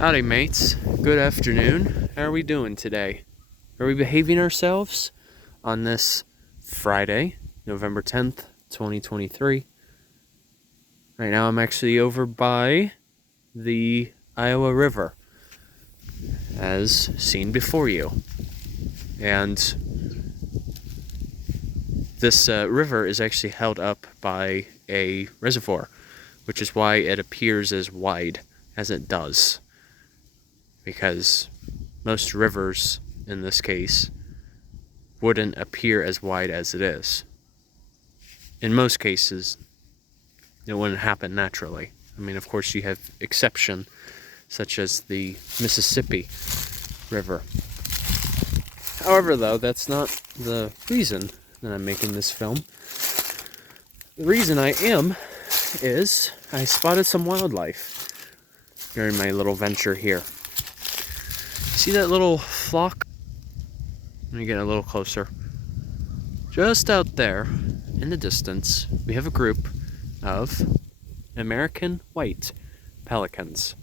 Howdy mates, good afternoon. How are we doing today? Are we behaving ourselves on this Friday, November 10th, 2023? Right now I'm actually over by the Iowa River, as seen before you. And this river is actually held up by a reservoir, which is why it appears as wide as it does. Because most rivers, in this case, wouldn't appear as wide as it is. In most cases, it wouldn't happen naturally. I mean, of course, you have exception, such as the Mississippi River. However, though, that's not the reason that I'm making this film. The reason I am is I spotted some wildlife during my little venture here. See that little flock? Let me get a little closer. Just out there, in the distance, we have a group of American White Pelicans.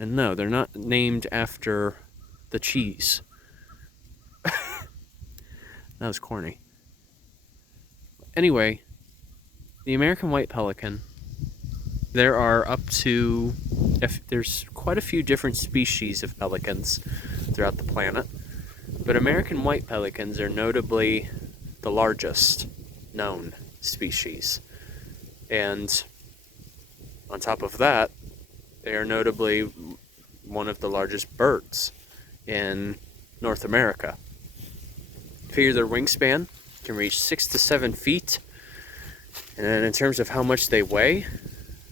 And no, they're not named after the cheese. That was corny. Anyway, the American White Pelican, there are there's quite a few different species of pelicans throughout the planet, but American White Pelicans are notably the largest known species. And on top of that, they are notably one of the largest birds in North America. Figure their wingspan can reach 6 to 7 feet, and then in terms of how much they weigh,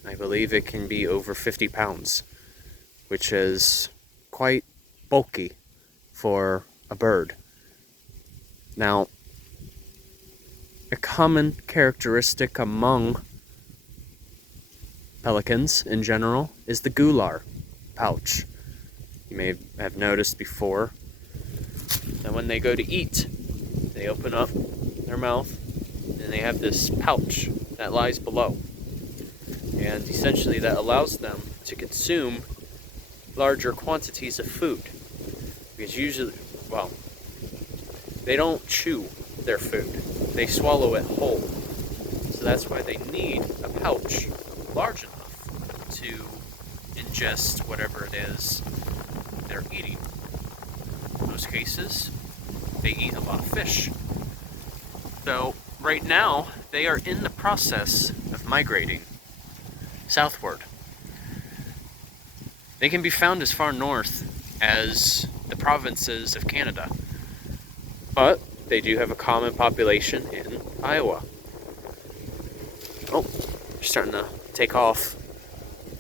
I believe it can be over 50 pounds, which is quite bulky for a bird. Now, a common characteristic among pelicans in general is the gular pouch. You may have noticed before that when they go to eat, they open up their mouth and they have this pouch that lies below. And essentially that allows them to consume larger quantities of food. Because usually, they don't chew their food. They swallow it whole. So that's why they need a pouch large enough to ingest whatever it is they're eating. In most cases, they eat a lot of fish. So right now, they are in the process of migrating southward. They can be found as far north as the provinces of Canada, but they do have a common population in Iowa. Oh, they're starting to take off.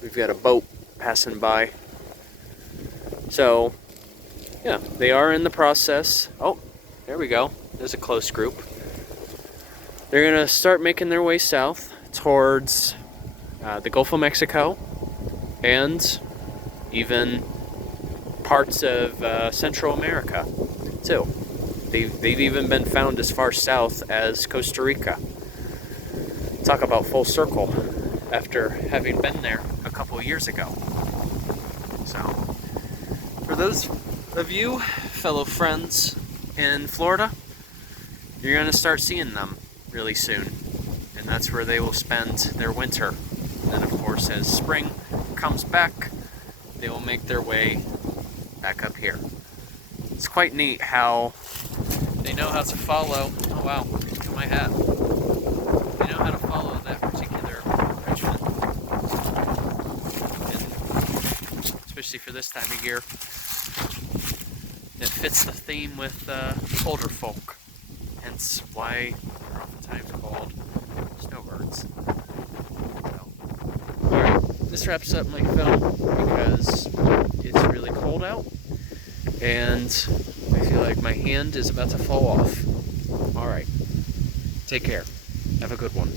We've got a boat passing by. So, yeah, they are in the process. Oh, there we go. There's a close group. They're going to start making their way south towards the Gulf of Mexico and even parts of Central America, too. They've even been found as far south as Costa Rica. Talk about full circle after having been there a couple years ago. So, for those of you, fellow friends in Florida, you're going to start seeing them really soon. And that's where they will spend their winter. And then, of course, as spring comes back, they will make their way back up here. It's quite neat how they know how to follow. Oh wow, look at my hat. They know how to follow that particular regimen. And especially for this time of year, it fits the theme with older folk. Hence why they're oftentimes called snowbirds. Alright, this wraps up my film because it's really cold out and I feel like my hand is about to fall off. Alright, take care. Have a good one.